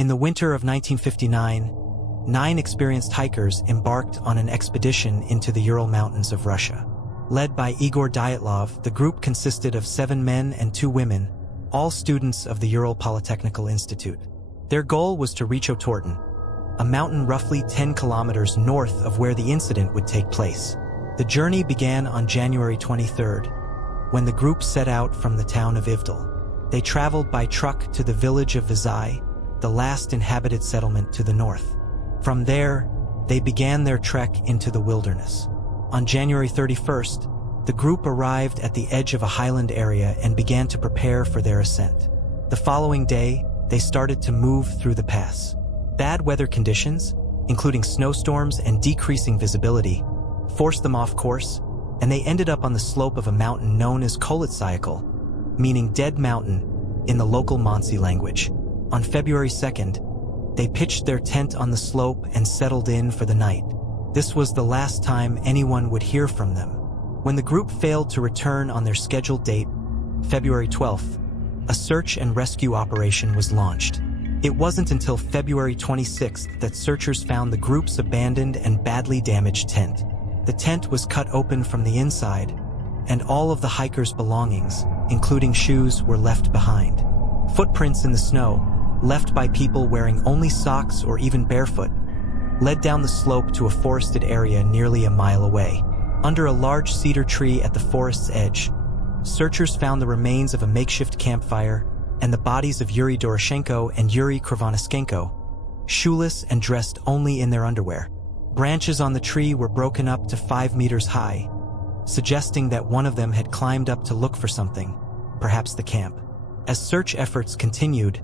In the winter of 1959, 9 experienced hikers embarked on an expedition into the Ural Mountains of Russia. Led by Igor Dyatlov, the group consisted of 7 men and 2 women, all students of the Ural Polytechnical Institute. Their goal was to reach Otorten, a mountain roughly 10 kilometers north of where the incident would take place. The journey began on January 23rd, when the group set out from the town of Ivdel. They traveled by truck to the village of Vizai, the last inhabited settlement to the north. From there, they began their trek into the wilderness. On January 31st, the group arrived at the edge of a highland area and began to prepare for their ascent. The following day, they started to move through the pass. Bad weather conditions, including snowstorms and decreasing visibility, forced them off course, and they ended up on the slope of a mountain known as Kolotsyakal, meaning dead mountain in the local Mansi language. On February 2nd, they pitched their tent on the slope and settled in for the night. This was the last time anyone would hear from them. When the group failed to return on their scheduled date, February 12th, a search and rescue operation was launched. It wasn't until February 26th that searchers found the group's abandoned and badly damaged tent. The tent was cut open from the inside, and all of the hikers' belongings, including shoes, were left behind. Footprints in the snow, left by people wearing only socks or even barefoot, led down the slope to a forested area nearly a mile away. Under a large cedar tree at the forest's edge, searchers found the remains of a makeshift campfire and the bodies of Yuri Doroshenko and Yuri Krivonischenko, shoeless and dressed only in their underwear. Branches on the tree were broken up to 5 meters high, suggesting that one of them had climbed up to look for something, perhaps the camp. As search efforts continued,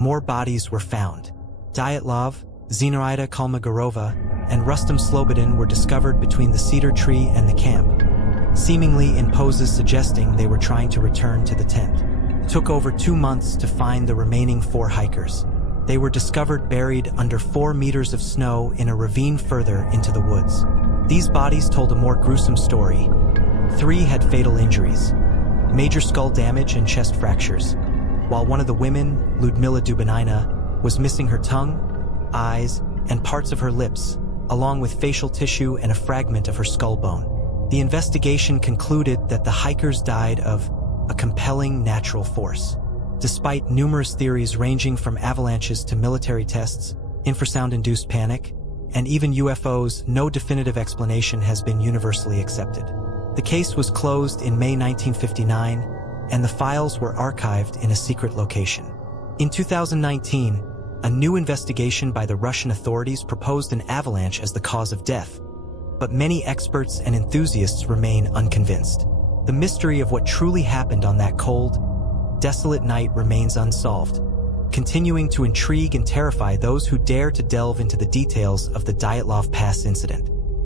more bodies were found. Dyatlov, Zinaida Kalmogorova, and Rustam Slobodin were discovered between the cedar tree and the camp, seemingly in poses suggesting they were trying to return to the tent. It took over 2 months to find the remaining 4 hikers. They were discovered buried under 4 meters of snow in a ravine further into the woods. These bodies told a more gruesome story. 3 had fatal injuries, major skull damage and chest fractures, while one of the women, Ludmila Dubinina, was missing her tongue, eyes, and parts of her lips, along with facial tissue and a fragment of her skull bone. The investigation concluded that the hikers died of a compelling natural force. Despite numerous theories ranging from avalanches to military tests, infrasound-induced panic, and even UFOs, no definitive explanation has been universally accepted. The case was closed in May 1959, and the files were archived in a secret location. In 2019, a new investigation by the Russian authorities proposed an avalanche as the cause of death, but many experts and enthusiasts remain unconvinced. The mystery of what truly happened on that cold, desolate night remains unsolved, continuing to intrigue and terrify those who dare to delve into the details of the Dyatlov Pass incident.